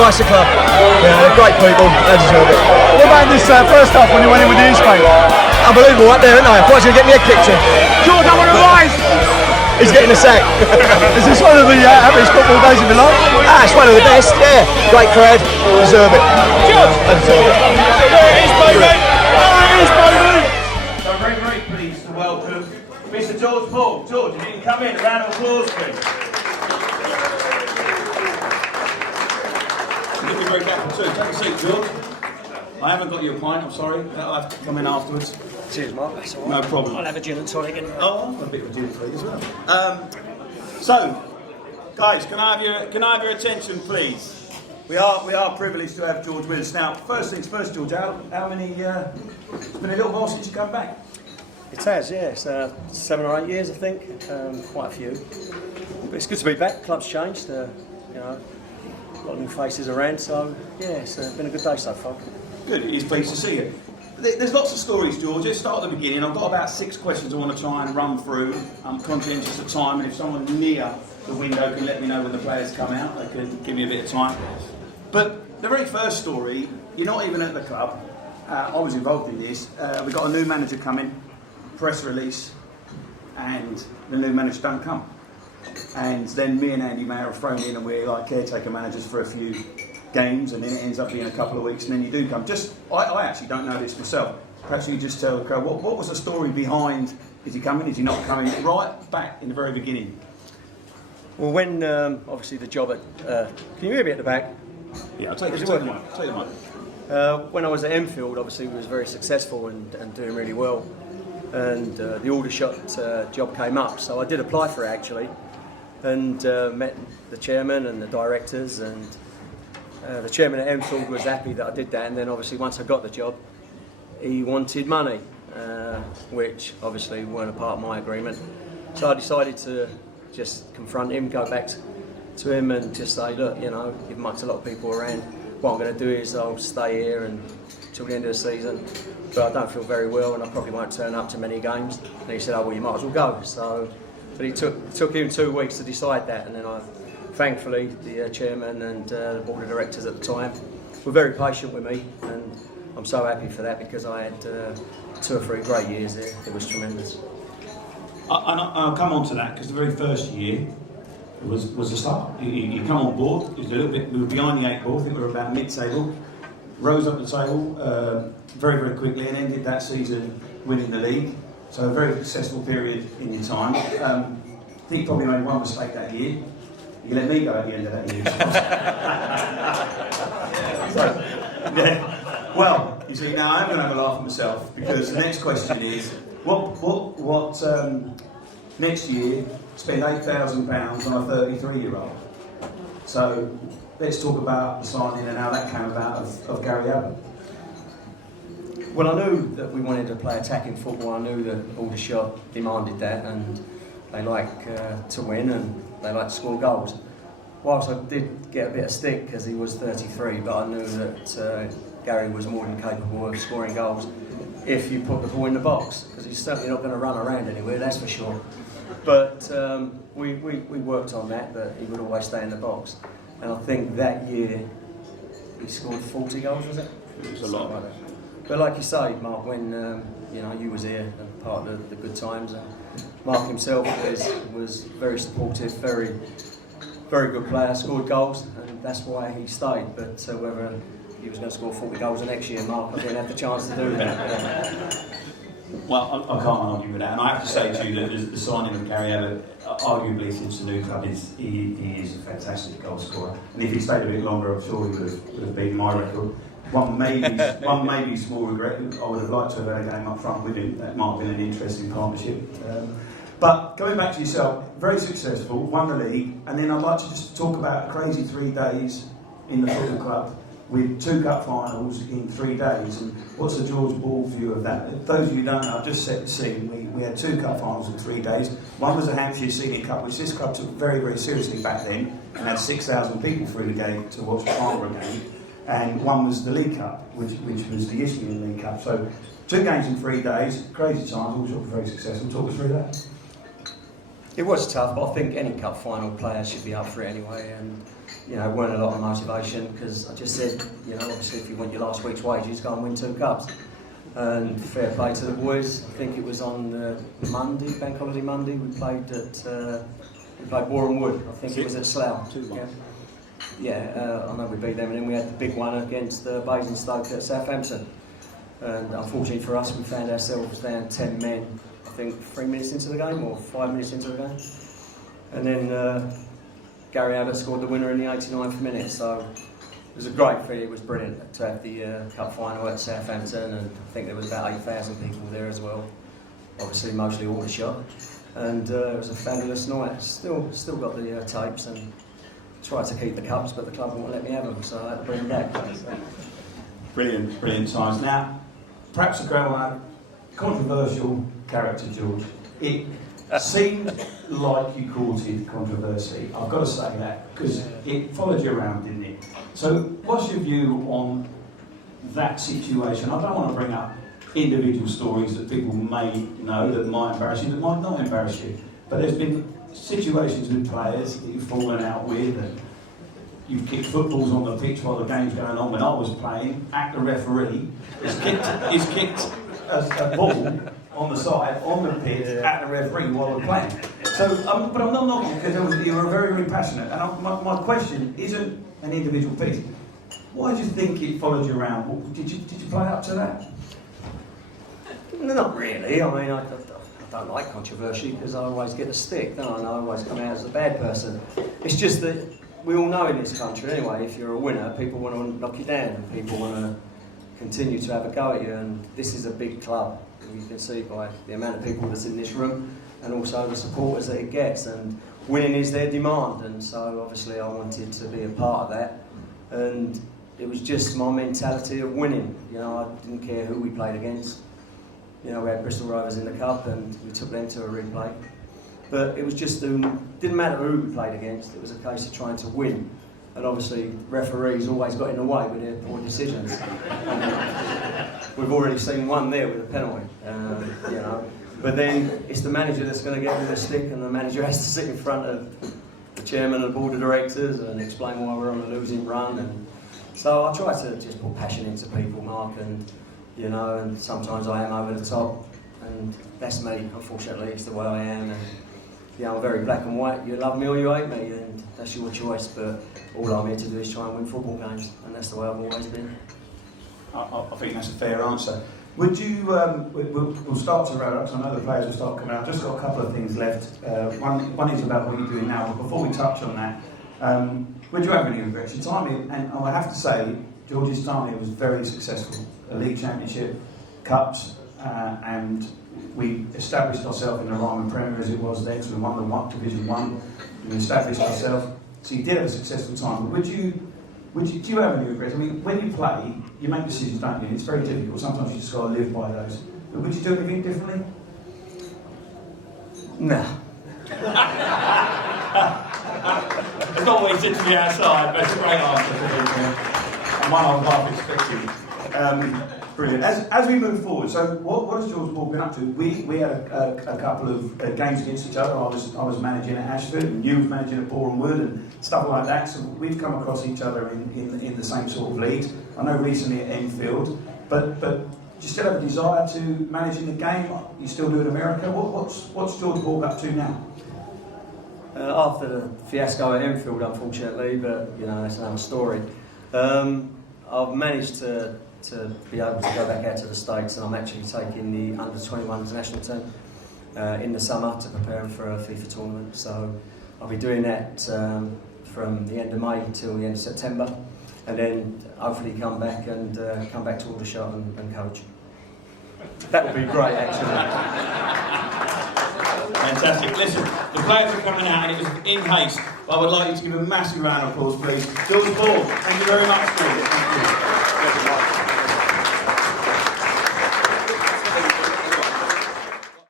nicer club. Yeah, they're great people. They deserve it. What about this first half when you went in with the instinct? Unbelievable up there, isn't I? I thought I was going to get my head kicked in. George, I want to rise. He's getting a sack. Is this one of the happiest football days of your life? It's one of the best. Yeah, great crowd. Deserve it. George, they deserve it. There it is, baby. There it is, baby. So very, very pleased to welcome Mr. George Borg. George, if you can come in, a round of applause, please. Looking very dapper too. Take a seat, George. I haven't got you a pint, I'm sorry. I'll have to come in afterwards. Cheers, Mark. That's all right. No problem. I'll have a gin and tonic anyway. Oh, I've got a bit of a gin for you as well. So, guys, can I have your attention, please? We are privileged to have George with us. Now, first things first, George, how many, it's been a little while since you come back. It has, yes. 7 or 8 years, I think. Quite a few. But it's good to be back. Club's changed. You know, a lot of new faces around. So yeah, it's been a good day so far. Good. He's pleased to see you. There's lots of stories, George. Let's start at the beginning. I've got about 6 questions I want to try and run through. I'm conscientious of time, and if someone near the window can let me know when the players come out, they can give me a bit of time. But the very first story, you're not even at the club. I was involved in this. We've got a new manager coming. Press release, and the new manager don't come. And then me and Andy Mayer are thrown in, and we're like caretaker managers for a few games, and then it ends up being a couple of weeks, and then you do come. I actually don't know this myself. Perhaps you just tell what was the story behind, is he coming, is he not coming, right back in the very beginning? Well, when obviously the job at, can you hear me at the back? Yeah, I'll take the mic. When I was at Enfield, obviously we was very successful and doing really well. And the Aldershot job came up, so I did apply for it actually, and met the chairman and the directors, and the chairman at Enfield was happy that I did that. And then obviously once I got the job, he wanted money, which obviously weren't a part of my agreement. So I decided to just confront him, go back to him, and just say, look, you know, you've mucked a lot of people around. What I'm going to do is I'll stay here until the end of the season, but I don't feel very well and I probably won't turn up to many games. And he said, oh well, you might as well go. So, but it took him 2 weeks to decide that, and then thankfully the chairman and the board of directors at the time were very patient with me, and I'm so happy for that because I had 2 or 3 great years there. It was tremendous. I'll come on to that because the very first year was the start. You come on board, it was a little bit, we were behind the 8 ball, I think we were about mid-table. Rose up the table very, very quickly and ended that season winning the league. So a very successful period in your time. I think you probably made one mistake that year. You let me go at the end of that year. So, yeah. Well, you see, now I'm going to have a laugh at myself because the next question is, what next year spend £8,000 on a 33-year-old? So let's talk about the signing and how that came about of Gary Abbott. Well, I knew that we wanted to play attacking football. I knew that Aldershot demanded that, and they like to win and they like to score goals. Whilst I did get a bit of stick because he was 33, but I knew that Gary was more than capable of scoring goals if you put the ball in the box, because he's certainly not going to run around anywhere, that's for sure. But we worked on that he would always stay in the box. And I think that year he scored 40 goals, was it? It was a lot. Like that. But like you say, Mark, when you know, you was here and part of the good times, and Mark himself was very supportive, very good player, scored goals, and that's why he stayed. But whether he was going to score 40 goals the next year, Mark, I didn't have the chance to do that. Well, I can't argue with that, and I have to say to you that the signing of Gary Abbott, arguably since the new club, he is a fantastic goal scorer. And if he stayed a bit longer, I'm sure he would have beaten my record. One maybe small regret. I would have liked to have had a game up front with him. That might have been an interesting partnership. But going back to yourself, very successful, won the league, and then I'd like to just talk about a crazy 3 days in the football club with 2 cup finals in 3 days. And what's the George Borg view of that? Those of you who don't know, I've just set the scene. We had 2 cup finals in 3 days. One was the Hampshire Senior Cup, which this club took very, very seriously back then, and had 6,000 people through the gate to watch the Farnborough game. And one was the League Cup, which was the Isthmian League Cup. So 2 games in 3 days, crazy times, all very successful. Talk us through that. It was tough, but I think any cup final player should be up for it anyway. And you know, weren't a lot of motivation because I just said, you know, obviously if you want your last week's wages, go and win 2 cups. And fair play to the boys. I think it was on Monday, Bank Holiday Monday. We played Boreham Wood. I think it was at Slough. Yeah, I know we beat them, and then we had the big one against Basingstoke at Southampton. And unfortunately for us, we found ourselves down 10 men. I think 3 minutes into the game or 5 minutes into the game, and then Gary Abbott scored the winner in the 89th minute. So it was a great feat. It was brilliant to have the cup final at Southampton, and I think there was about 8,000 people there as well. Obviously, mostly Aldershot, and it was a fabulous night. Still got the tapes and tried to keep the cups, but the club wouldn't let me have them, so I had to bring them back. Brilliant times. Now, perhaps a controversial character, George. It seemed like you courted controversy. I've got to say that because it followed you around, didn't it? So, what's your view on that situation? I don't want to bring up individual stories that people may know that might embarrass you, that might not embarrass you. But there's been situations with players that you've fallen out with, and you've kicked footballs on the pitch while the game's going on. When I was playing, the referee is kicked a ball on the side, on the pitch, at the referee while we're playing. So, but I'm not knocking because you were very, very passionate. And my question isn't an individual piece. Why do you think it followed you around? Did you play up to that? Not really. I mean, I don't like controversy because I always get the stick, don't I? And I always come out as a bad person. It's just that we all know in this country anyway, if you're a winner, people want to knock you down and people want to continue to have a go at you, and this is a big club. You can see by the amount of people that's in this room and also the supporters that it gets, and winning is their demand, and so obviously I wanted to be a part of that, and it was just my mentality of winning. You know, I didn't care who we played against. You know, we had Bristol Rovers in the cup and we took them to a replay. But it was just, didn't matter who we played against, it was a case of trying to win. And obviously, referees always got in the way with their poor decisions. We've already seen one there with a penalty, you know. But then it's the manager that's going to get with the stick, and the manager has to sit in front of the chairman and the board of directors and explain why we're on a losing run. And so I try to just put passion into people, Mark, and you know, and sometimes I am over the top, and that's me, unfortunately, it's the way I am. And you know, I'm very black and white. You love me or you hate me, and that's your choice. But all I'm here to do is try and win football games, and that's the way I've always been. I think that's a fair answer. Would you? We'll start to round up, because I know the players will start coming out. Just got a couple of things left. One is about what you're doing now. But before we touch on that, would you have any regrets? Your time here, and I have to say, George's time here was very successful. A league championship, cups, and we established ourselves in the Ryman Premier as it was then. So we won the Division 1. We established ourselves. So you did have a successful time. But do you have any regrets? I mean, when you play, you make decisions, don't you? It's very difficult. Sometimes you just got to live by those. But would you do anything differently? No. It's not what he said to me outside, but it's a great answer. And one I was half expecting. Brilliant. As we move forward, so what has George Borg been up to? We had a couple of games against each other. I was managing at Ashford, and you was managing at Boreham Wood, and stuff like that. So we've come across each other in the same sort of leagues. I know recently at Enfield, but do you still have a desire to managing the game? You still do in America? What's George Borg up to now? After the fiasco at Enfield, unfortunately, but you know, that's another story. I've managed to be able to go back out to the States, and I'm actually taking the under-21 national team in the summer to prepare for a FIFA tournament. So I'll be doing that from the end of May till the end of September, and then hopefully come back to Aldershot and coach. That would be great, actually. Fantastic. Listen, the players are coming out, and it was in haste. I would like you to give a massive round of applause, please. George Borg, thank you very much for it.